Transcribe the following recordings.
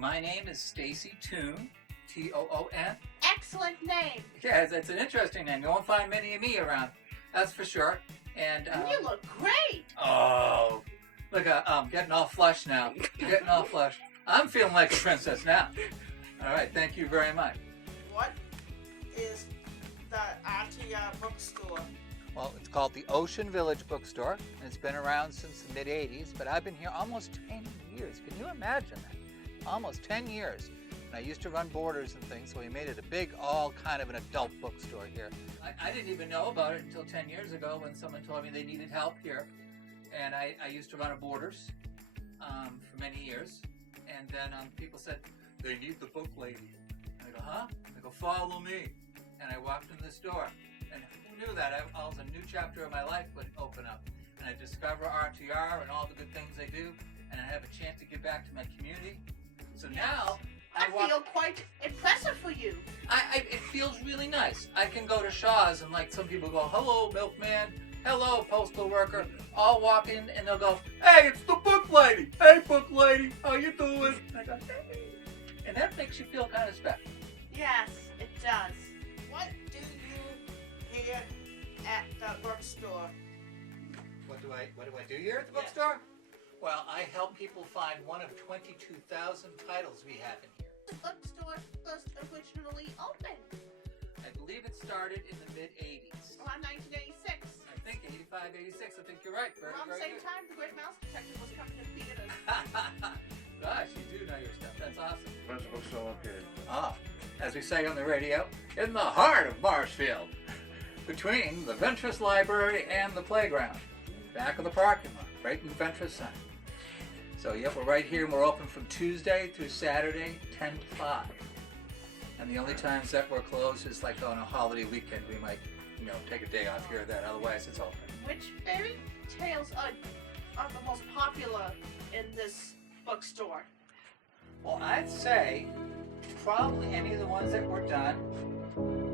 My name is Stacey Toon, T-O-O-N. Excellent name. Yeah, it's an interesting name. You won't find many of me around, that's for sure. And you look great. oh, look, I'm getting all flushed now. You're getting all flushed. I'm feeling like a princess now. All right, thank you very much. What is the RTR bookstore? Well, it's called the Ocean Village Bookstore, and it's been around since the mid-'80s, but I've been here almost 10 years. Can you imagine that? Almost 10 years. And I used to run Borders and things, so we made it a big, all kind of an adult bookstore here. I didn't even know about it until 10 years ago when someone told me they needed help here. And I used to run a Borders for many years. And then people said, they need the book lady. And I go, huh? They go, follow me. And I walked in this door. And who knew that? A new chapter of my life would open up. And I discover RTR and all the good things they do. And I have a chance to give back to my community. So now I feel quite impressive for you. it feels really nice. I can go to Shaw's and like some people go, hello, milkman. Hello, postal worker. I'll walk in and they'll go, hey, it's the book lady. Hey, book lady, how you doing? And I go, hey. And that makes you feel kind of special. Yes, it does. What do you hear at the bookstore? What do I do here at the bookstore? Well, I help people find one of 22,000 titles we have in here. The bookstore was originally open I believe it started in the mid-'80s. around 1986. I think 85, 86. I think you're right. Very, Around the very same good. time, The Great Mouse Detective was coming to theaters. Gosh, you do know your stuff. That's awesome. Where's the bookstore located? As we say on the radio, in the heart of Marshfield, between the Ventress Library and the playground, back of the parking lot, right in the Ventress Center. So, yep, we're right here, and we're open from Tuesday through Saturday, 10 to 5. And the only times that we're closed is like on a holiday weekend. We might, take a day off here or there. Otherwise, it's open. Which fairy tales are the most popular in this bookstore? Well, I'd say probably any of the ones that were done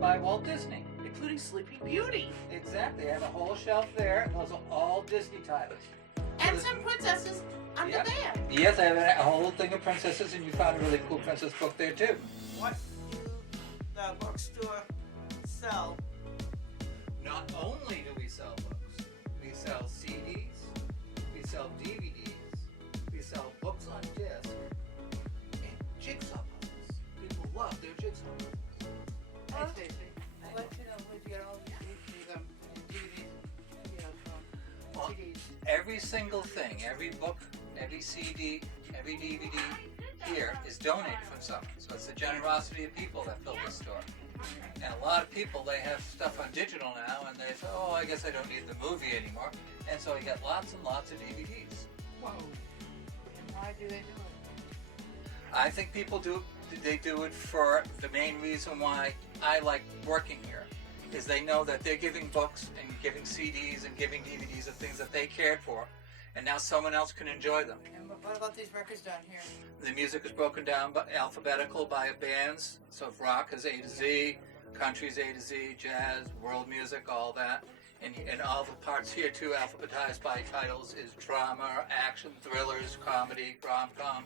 by Walt Disney. Including Sleeping Beauty. Exactly. I have a whole shelf there, and those are all Disney titles. And some princesses under Yep. there. Yes, I have a whole thing of princesses, and you found a really cool princess book there, too. What do the bookstore sell? Not only do we sell books, we sell CDs, we sell DVDs, we sell books on disc, and jigsaw puzzles. People love their jigsaw puzzles. Hey, Stacey, I'll let you know where'd you get all these DVDs, from Well, CDs. every single thing, every book, every CD, every DVD here is donated from someone. So it's the generosity of people that fill this store. And a lot of people, they have stuff on digital now, and they say, oh, I guess I don't need the movie anymore. And so you get lots and lots of DVDs. Whoa. And why do they do it? I think people do it for the main reason why I like working here, is they know that they're giving books and giving CDs and giving DVDs of things that they cared for, and now someone else can enjoy them. And what about these records down here? The music is broken down by alphabetical by bands. So if rock is A to Z, country's A to Z, jazz, world music, all that. And all the parts here too, alphabetized by titles, is drama, action, thrillers, comedy, rom-com.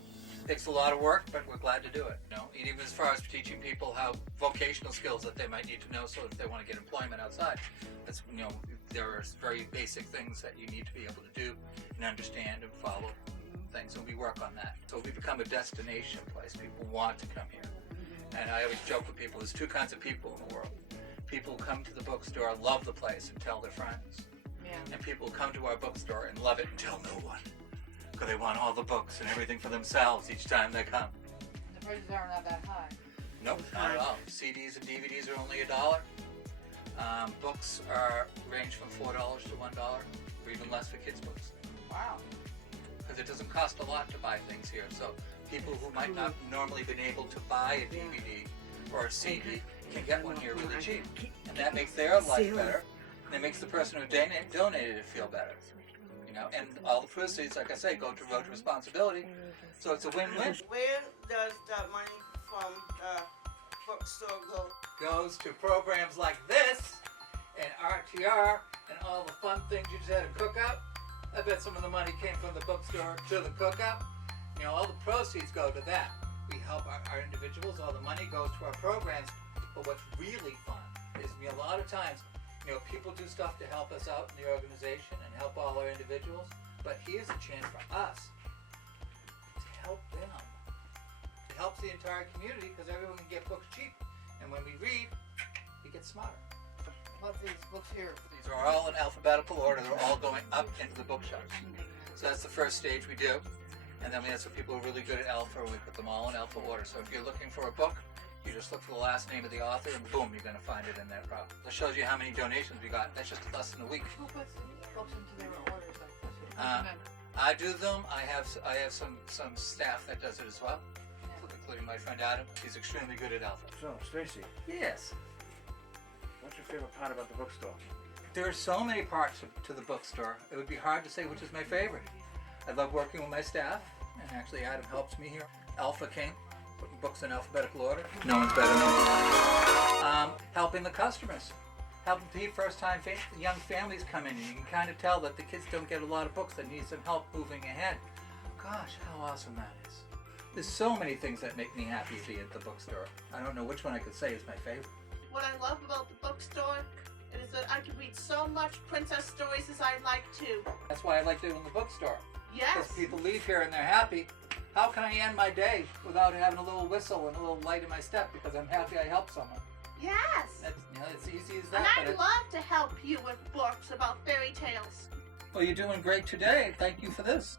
Takes a lot of work, but we're glad to do it. And even as far as teaching people how vocational skills that they might need to know, so if they want to get employment outside, that's there are very basic things that you need to be able to do and understand and follow things, and we work on that. So we become a destination place. People want to come here. And I always joke with people, there's two kinds of people in the world. People who come to the bookstore, love the place, and tell their friends. Yeah. And people who come to our bookstore and love it and tell no one. Because they want all the books and everything for themselves each time they come. The prices are not that high. Nope, not at all. CDs and DVDs are only $1. Books range from $4 to $1, or even less for kids' books. Wow. Because it doesn't cost a lot to buy things here. So people who might not normally been able to buy a DVD or a CD can get one here really cheap. And that makes their life better. And it makes the person who donated it feel better. And all the proceeds, like I say, go to Road to Responsibility. So it's a win-win. Where does the money from the bookstore go? Goes to programs like this and RTR and all the fun things you just had to cook up. I bet some of the money came from the bookstore to the cook up. All the proceeds go to that. we help our individuals. All the money goes to our programs. But what's really fun is, a lot of times, people do stuff to help us out in the organization and help all our individuals. But here's a chance for us to help them. It helps the entire community because everyone can get books cheap. And when we read, we get smarter. Love these books here. These are all in alphabetical order. They're all going up into the bookshelves. So that's the first stage we do. And then we have some people who are really good at alpha, and we put them all in alpha order. So if you're looking for a book, you just look for the last name of the author, and boom, you're going to find it in that row. That shows you how many donations we got. That's just less than a week. Who puts books into their orders like this? I do them. I have some staff that does it as well, including my friend Adam. He's extremely good at alpha. So, Stacey, Yes. what's your favorite part about the bookstore? There are so many parts to the bookstore. It would be hard to say which is my favorite. I love working with my staff, and actually Adam helps me here. Alpha King, putting books in alphabetical order. No one's better than me. Helping the customers. Helping first-time young families come in, and you can kind of tell that the kids don't get a lot of books that need some help moving ahead. Gosh, how awesome that is. There's so many things that make me happy to be at the bookstore. I don't know which one I could say is my favorite. What I love about the bookstore is that I can read so much princess stories as I like to. That's why I like doing the bookstore. Yes. Because people leave here and they're happy. How can I end my day without having a little whistle and a little light in my step because I'm happy I helped someone? Yes. That's, it's easy as And that. I'd but love to help you with books about fairy tales. well, you're doing great today. Thank you for this.